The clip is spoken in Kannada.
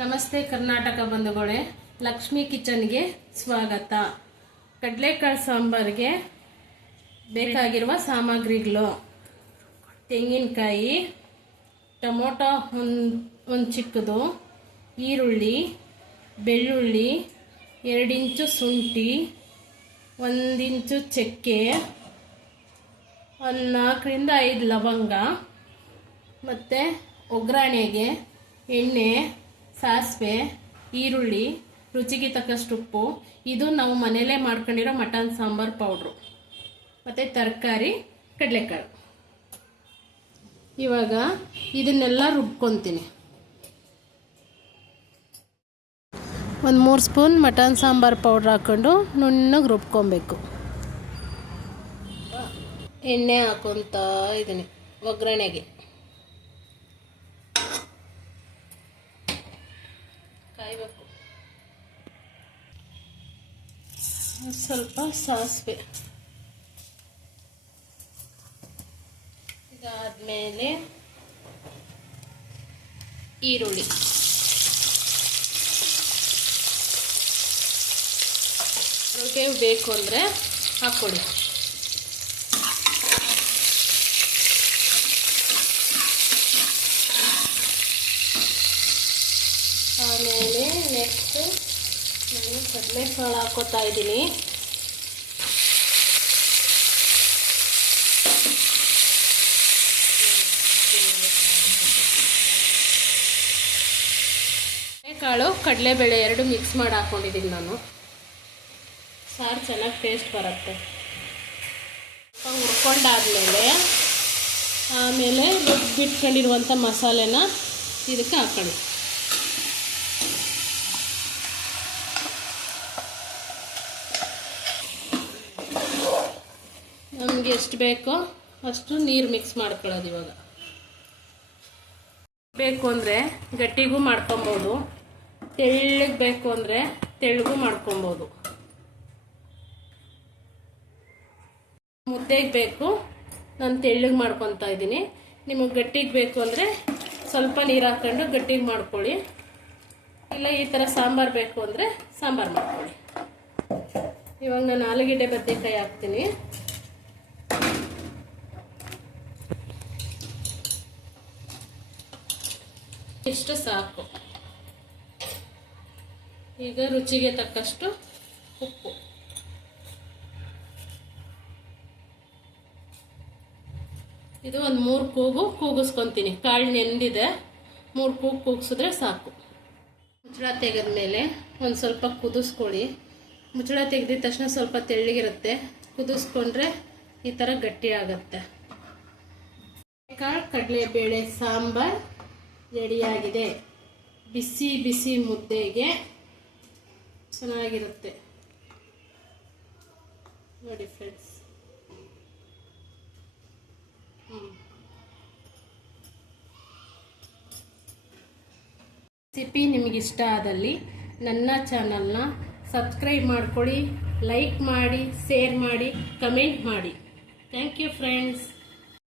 ನಮಸ್ತೆ ಕರ್ನಾಟಕ ಬಂಧುಗಳೇ, ಲಕ್ಷ್ಮಿ ಕಿಚನ್ಗೆ ಸ್ವಾಗತ. ಕಡಲೆಕಾಳು ಸಾಂಬಾರಿಗೆ ಬೇಕಾಗಿರುವ ಸಾಮಗ್ರಿಗಳು: ತೆಂಗಿನಕಾಯಿ, ಟೊಮೊಟೊ ಒಂದು ಚಿಕ್ಕದು, ಈರುಳ್ಳಿ, ಬೆಳ್ಳುಳ್ಳಿ, 2 ಇಂಚು ಶುಂಠಿ, 1 ಇಂಚು ಚಕ್ಕೆ, 4 ರಿಂದ 5 ಲವಂಗ, ಮತ್ತು ಒಗ್ಗರಣೆಗೆ ಎಣ್ಣೆ, ಸಾಸಿವೆ, ಈರುಳ್ಳಿ, ರುಚಿಗೆ ತಕ್ಕಷ್ಟು ಉಪ್ಪು. ಇದು ನಾವು ಮನೆಯಲ್ಲೇ ಮಾಡ್ಕೊಂಡಿರೋ ಮಟನ್ ಸಾಂಬಾರ್ ಪೌಡ್ರು, ಮತ್ತು ತರಕಾರಿ, ಕಡಲೆಕಾಳು. ಇವಾಗ ಇದನ್ನೆಲ್ಲ ರುಬ್ಕೊತೀನಿ. 3 ಸ್ಪೂನ್ ಮಟನ್ ಸಾಂಬಾರ್ ಪೌಡ್ರ್ ಹಾಕ್ಕೊಂಡು ನುಣ್ಣಗೆ ರುಬ್ಕೊಬೇಕು. ಎಣ್ಣೆ ಹಾಕೊತಾ ಇದ್ದೀನಿ ಒಗ್ಗರಣೆಗೆ. ಕಾಯಬೇಕು. ಸ್ವಲ್ಪ ಸಾಸಿವೆ, ಇದಾದ್ಮೇಲೆ ಈರುಳ್ಳಿ, ರುಚಿ ಬೇಕು ಅಂದರೆ ಹಾಕ್ಕೊಡಿ. ಆಮೇಲೆ ನೆಕ್ಸ್ಟ್ ನಾನು ಕಡಲೆಕಾಳು ಹಾಕೋತಾ ಇದ್ದೀನಿ. ಕಡಲೆಕಾಳು ಕಡಲೆಬೇಳೆ 2 ಮಿಕ್ಸ್ ಮಾಡಿ ಹಾಕ್ಕೊಂಡಿದ್ದೀನಿ ನಾನು. ಸಾರು ಚೆನ್ನಾಗಿ ಟೇಸ್ಟ್ ಬರುತ್ತೆ. ಹುರ್ಕೊಂಡಾದ್ಮೇಲೆ ಆಮೇಲೆ ಬಿಟ್ಕೊಂಡಿರುವಂಥ ಮಸಾಲೆನ ಇದಕ್ಕೆ ಹಾಕ್ಕೊಳ್ಳಿ. ನಮಗೆ ಎಷ್ಟು ಬೇಕೋ ಅಷ್ಟು ನೀರು ಮಿಕ್ಸ್ ಮಾಡ್ಕೊಳ್ಳೋದು. ಇವಾಗ ಬೇಕು ಅಂದರೆ ಗಟ್ಟಿಗೂ ಮಾಡ್ಕೊಬೋದು, ತೆಳ್ಳಗೆ ಬೇಕು ಅಂದರೆ ತೆಳ್ಳಗೂ ಮಾಡ್ಕೊಬೋದು. ಮುದ್ದೆಗೆ ಬೇಕು, ನಾನು ತೆಳ್ಳಗೆ ಮಾಡ್ಕೊತಾ ಇದ್ದೀನಿ. ನಿಮಗೆ ಗಟ್ಟಿಗೆ ಬೇಕು ಅಂದರೆ ಸ್ವಲ್ಪ ನೀರು ಹಾಕ್ಕೊಂಡು ಗಟ್ಟಿಗೆ ಮಾಡ್ಕೊಳ್ಳಿ. ಇಲ್ಲ ಈ ಥರ ಸಾಂಬಾರು ಬೇಕು ಅಂದರೆ ಸಾಂಬಾರು ಮಾಡ್ಕೊಳ್ಳಿ. ಇವಾಗ ನಾನು ಆಲೂಗೆಡ್ಡೆ ಬದನೆಕಾಯಿ ಹಾಕ್ತೀನಿ. ಇಷ್ಟು ಸಾಕು. ಈಗ ರುಚಿಗೆ ತಕ್ಕಷ್ಟು ಉಪ್ಪು. ಇದು ಒಂದು 3 ಕೂಗು ಕೂಗಿಸ್ಕೊತೀನಿ. ಕಾಳು ನೆಂದಿದೆ, 3 ಕೂಗು ಕೂಗಿಸಿದ್ರೆ ಸಾಕು. ಮುಚ್ಚಳ ತೆಗೆದ ಮೇಲೆ ಒಂದು ಸ್ವಲ್ಪ ಕುದಿಸ್ಕೊಳ್ಳಿ. ಮುಚ್ಚಳ ತೆಗೆದಿದ ತಕ್ಷಣ ಸ್ವಲ್ಪ ತೆಳ್ಳಗಿರುತ್ತೆ, ಕುದಿಸ್ಕೊಂಡ್ರೆ ಈ ಥರ ಗಟ್ಟಿ ಆಗುತ್ತೆ. ಕಾಳು ಕಡಲೆಬೇಳೆ ಸಾಂಬಾರ್ ರೆಡಿಯಾಗಿದೆ. ಬಿಸಿ ಬಿಸಿ ಮುದ್ದೆಗೆ ಚೆನ್ನಾಗಿರುತ್ತೆ ನೋಡಿ ಫ್ರೆಂಡ್ಸ್. ರೆಸಿಪಿ ನಿಮಗಿಷ್ಟ ಆದಲ್ಲಿ ನನ್ನ ಚಾನಲ್ನ ಸಬ್ಸ್ಕ್ರೈಬ್ ಮಾಡ್ಕೊಳ್ಳಿ, ಲೈಕ್ ಮಾಡಿ, ಶೇರ್ ಮಾಡಿ, ಕಮೆಂಟ್ ಮಾಡಿ. Thank you friends.